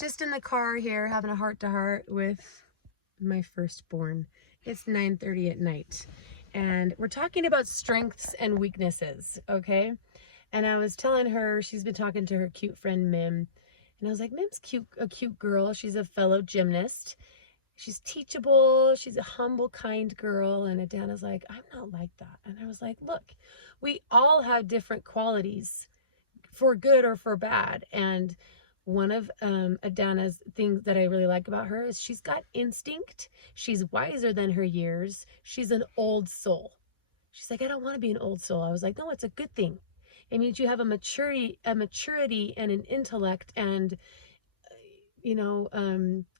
just in the car here having a heart-to-heart with my firstborn. It's 9:30 at night, and we're talking about strengths and weaknesses, okay? And I was telling her, she's been talking to her cute friend Mim, and I was like, Mim's a cute girl. She's a fellow gymnast. She's teachable. She's a humble, kind girl. And Adana's like, I'm not like that. And I was like, look, we all have different qualities, for good or for bad. And one of Adana's things that I really like about her is she's got instinct. She's wiser than her years. She's an old soul. She's like, I don't want to be an old soul. I was like, no, it's a good thing. It means you have a maturity and an intellect and,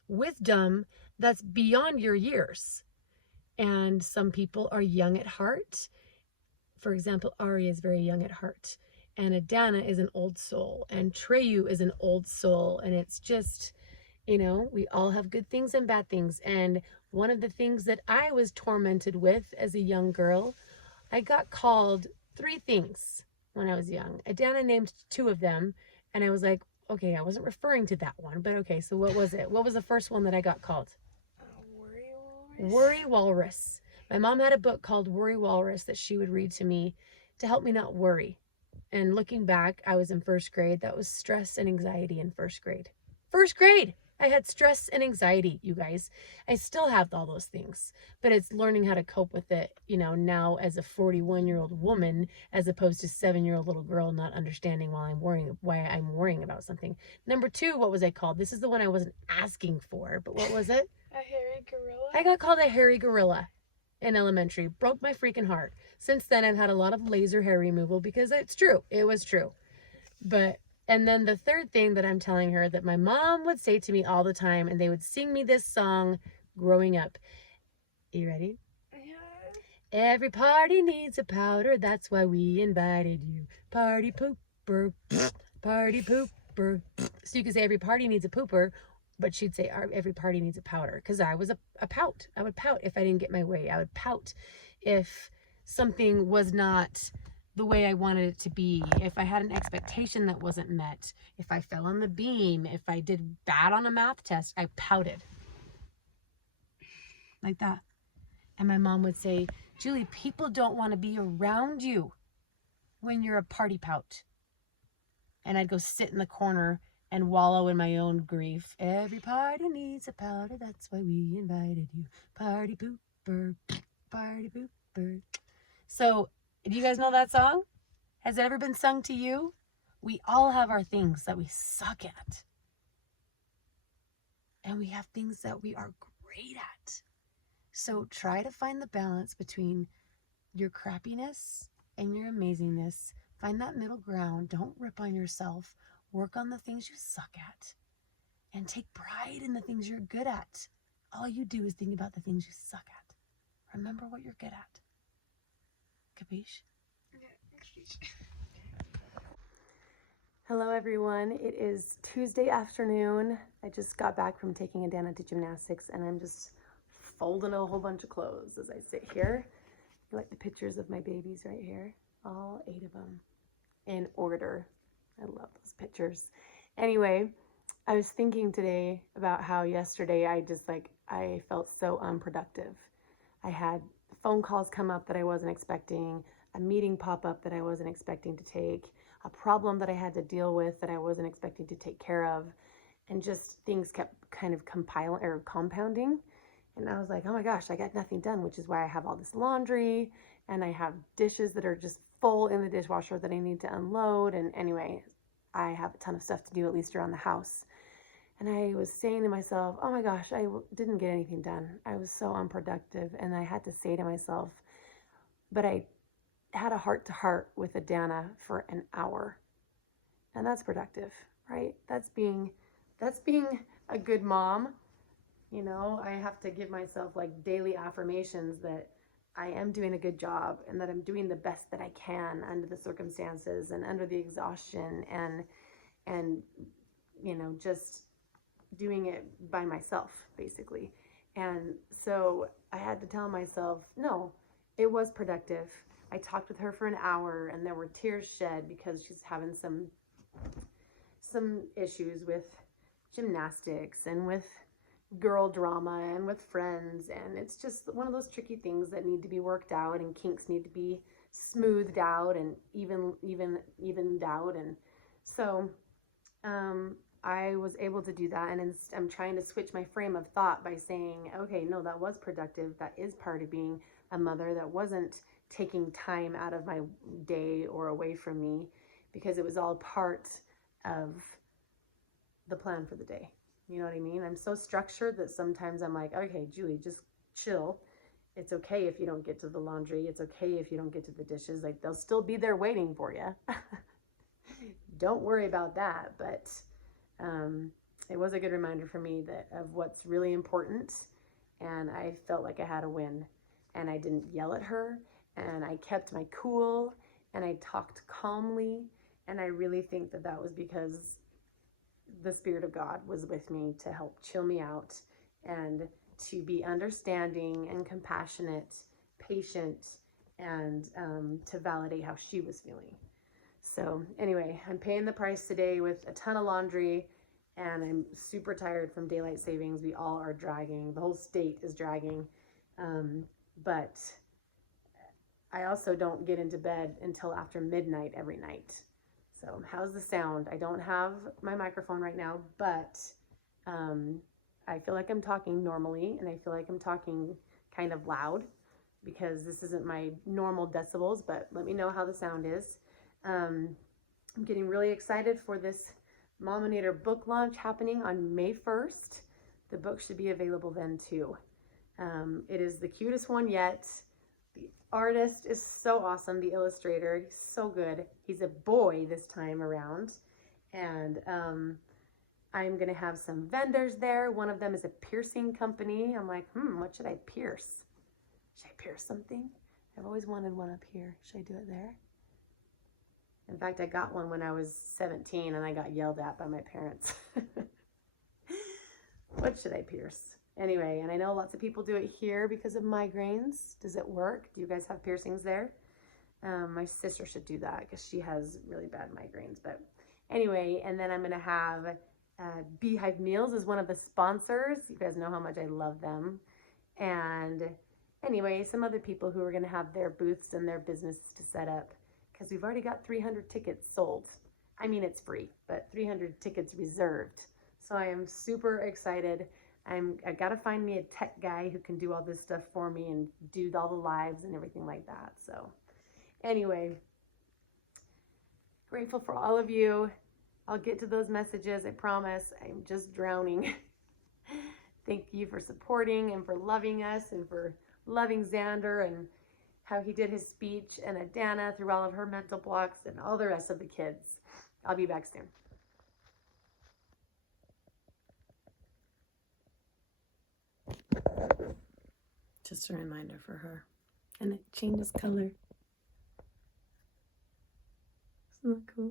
wisdom that's beyond your years. And some people are young at heart. For example, Ari is very young at heart. And Adana is an old soul. And Treyu is an old soul. And it's just, we all have good things and bad things. And one of the things that I was tormented with as a young girl, I got called 3 things when I was young. Adana named 2 of them. And I was like, okay, I wasn't referring to that one. But okay, so what was it? What was the first one that I got called? Worry Walrus. Worry Walrus. My mom had a book called Worry Walrus that she would read to me to help me not worry. And looking back, I was in 1st grade. That was stress and anxiety in 1st grade. 1st grade! I had stress and anxiety, you guys. I still have all those things, but it's learning how to cope with it, now as a 41-year-old woman, as opposed to 7-year-old little girl not understanding why I'm worrying about something. Number 2, what was I called? This is the one I wasn't asking for, but what was it? A hairy gorilla. I got called a hairy gorilla in elementary. Broke my freaking heart. Since then, I've had a lot of laser hair removal because it's true. It was true. And then the 3rd thing that I'm telling her that my mom would say to me all the time, and they would sing me this song growing up. You ready? Yeah. Every party needs a powder. That's why we invited you. Party pooper. Party pooper. So you could say every party needs a pooper, but she'd say every party needs a powder, because I was a pout. I would pout if I didn't get my way. I would pout if something was not the way I wanted it to be, if I had an expectation that wasn't met, if I fell on the beam, if I did bad on a math test, I pouted. Like that. And my mom would say, Julie, people don't want to be around you when you're a party pout. And I'd go sit in the corner and wallow in my own grief. Every party needs a powder, that's why we invited you. Party pooper, party pooper. So, do you guys know that song? Has it ever been sung to you? We all have our things that we suck at. And we have things that we are great at. So try to find the balance between your crappiness and your amazingness. Find that middle ground. Don't rip on yourself. Work on the things you suck at. And take pride in the things you're good at. All you do is think about the things you suck at. Remember what you're good at. Capiche? Yeah. Hello everyone. It is Tuesday afternoon. I just got back from taking Adana to gymnastics, and I'm just folding a whole bunch of clothes as I sit here. I like the pictures of my babies right here. All 8 of them in order. I love those pictures. Anyway, I was thinking today about how yesterday I felt so unproductive. I had phone calls come up that I wasn't expecting, a meeting pop up that I wasn't expecting to take, a problem that I had to deal with that I wasn't expecting to take care of, and just things kept kind of compounding. And I was like, oh my gosh, I got nothing done, which is why I have all this laundry, and I have dishes that are just full in the dishwasher that I need to unload. And anyway, I have a ton of stuff to do, at least around the house. And I was saying to myself, oh my gosh, I didn't get anything done. I was so unproductive. And I had to say to myself, but I had a heart-to-heart with Adana for an hour. And that's productive, right? That's being a good mom. I have to give myself like daily affirmations that I am doing a good job and that I'm doing the best that I can under the circumstances and under the exhaustion and just doing it by myself, basically. And so I had to tell myself, no, it was productive. I talked with her for an hour, and there were tears shed because she's having some issues with gymnastics and with girl drama and with friends, and it's just one of those tricky things that need to be worked out, and kinks need to be smoothed out and evened out. And so I was able to do that, and I'm trying to switch my frame of thought by saying, okay, no, that was productive. That is part of being a mother. That wasn't taking time out of my day or away from me, because it was all part of the plan for the day. You know what I mean? I'm so structured that sometimes I'm like, okay, Julie, just chill. It's okay if you don't get to the laundry. It's okay if you don't get to the dishes. Like, they'll still be there waiting for you. Don't worry about that. But it was a good reminder for me that of what's really important. And I felt like I had a win. And I didn't yell at her. And I kept my cool. And I talked calmly. And I really think that that was because the Spirit of God was with me to help chill me out and to be understanding and compassionate, patient, and to validate how she was feeling. So anyway, I'm paying the price today with a ton of laundry, and I'm super tired from daylight savings. We all are dragging. The whole state is dragging. But I also don't get into bed until after midnight every night. So how's the sound? I don't have my microphone right now, but I feel like I'm talking normally, and I feel like I'm talking kind of loud because this isn't my normal decibels, but let me know how the sound is. I'm getting really excited for this Mominator book launch happening on May 1st. The book should be available then too. It is the cutest one yet. The artist is so awesome. The illustrator, he's so good. He's a boy this time around. And I'm going to have some vendors there. One of them is a piercing company. I'm like, what should I pierce? Should I pierce something? I've always wanted one up here. Should I do it there? In fact, I got one when I was 17 and I got yelled at by my parents. What should I pierce? Anyway, and I know lots of people do it here because of migraines. Does it work? Do you guys have piercings there? My sister should do that because she has really bad migraines. But anyway, and then I'm going to have Beehive Meals as one of the sponsors. You guys know how much I love them. And anyway, some other people who are going to have their booths and their businesses to set up, because we've already got 300 tickets sold. I mean, it's free, but 300 tickets reserved. So I am super excited. I got to find me a tech guy who can do all this stuff for me and do all the lives and everything like that. So anyway, grateful for all of you. I'll get to those messages, I promise. I'm just drowning. Thank you for supporting and for loving us and for loving Xander and how he did his speech, and Adana through all of her mental blocks and all the rest of the kids. I'll be back soon. Just a reminder for her. And it changes color. Isn't that cool?